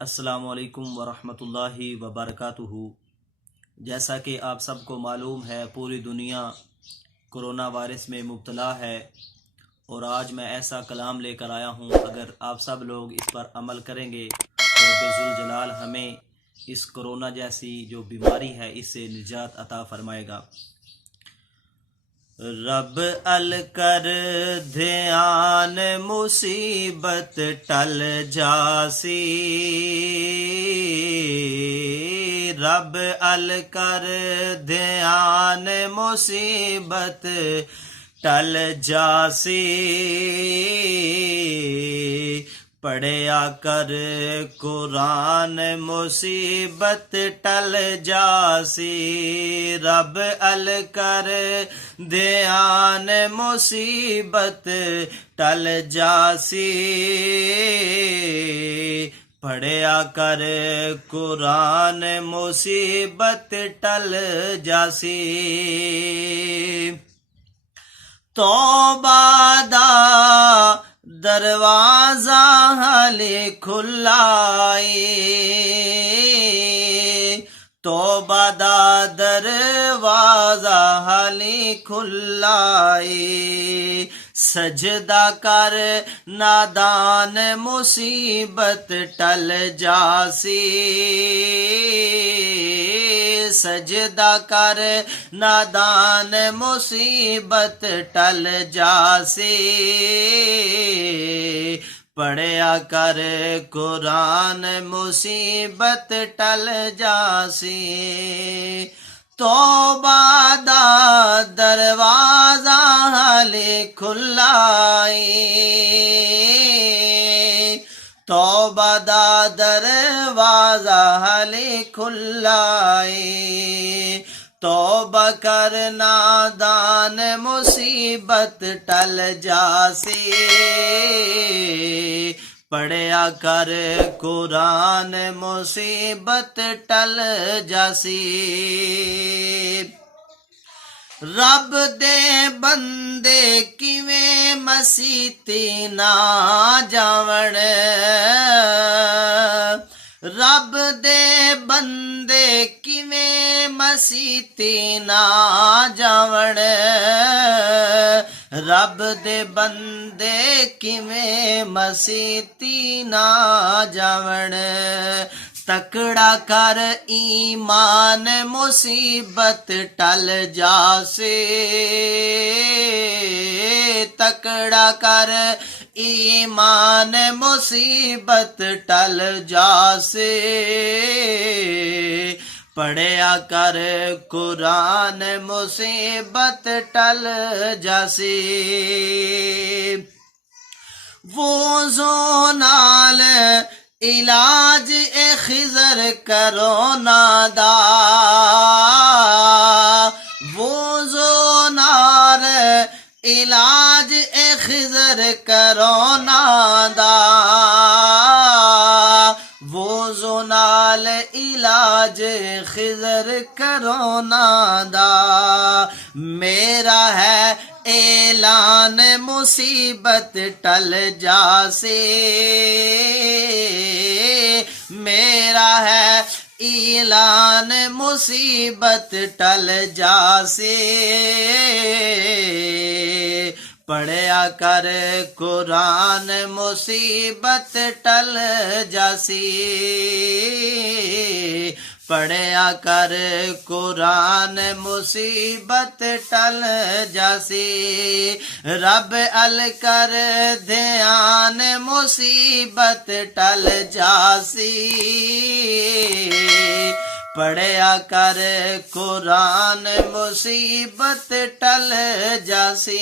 अस्सलामुअलैकुम वरहमतुल्लाहि वबरकातुहू। जैसा कि आप सबको मालूम है, पूरी दुनिया कोरोना वायरस में मुब्तला है और आज मैं ऐसा कलाम लेकर आया हूँ। अगर आप सब लोग इस पर अमल करेंगे तो रब्बुल जलाल हमें इस कोरोना जैसी जो बीमारी है इससे निजात अता फरमाएगा। रब अल कर ध्यान मुसीबत टल जासी। रब अल कर ध्यान मुसीबत टल जासी। पढ़या कर कुरान मुसीबत टल जासी। रब अल कर ध्यान मुसीबत टल जासी। पढ़या कर कुरान मुसीबत टल जासी। तौबा दा दरवाजा हाले खुला ए। तौबा दा दरवाजा हाले खुला ए। सजदा कर नादान मुसीबत टल जासी। सजदा कर नादान मुसीबत टल जासी। पढ़या कर कुरान मुसीबत टल जासी। तौबा दा दरवाजा हाले खुला ए। तौबा दा दरवाजा हाले खुला ए। तौबा कर नादान मुसीबत टल जासी। पढ़या कर कुरान मुसीबत टल जासी। रब दे बंदे किवें मसीती ना जावण। रब दे बंदे किवें मसीती ना जावण। रब दे बंदे किवें मसीती ना जावण। तकड़ा कर ईमान मुसीबत टल जासे। तकड़ा कर ईमान मुसीबत टल जासे। पढ़या कर कुरान मुसीबत टल जासी। वोज़ो नाल इलाज ए खिजर करोना दा। वोज़ो नाल इलाज ए खिजर करोना दा। वोज़ो नाल इलाज खिजर करोना दा। मेरा है ऐलान मुसीबत टल जासे। मेरा है ऐलान मुसीबत टल जासे। पढ़या कर कुरान मुसीबत टल जासी। पढ़या कर कुरान मुसीबत टल जासी। रब अल कर ध्यान मुसीबत टल जासी। पढ़या कर कुरान मुसीबत टल जासी।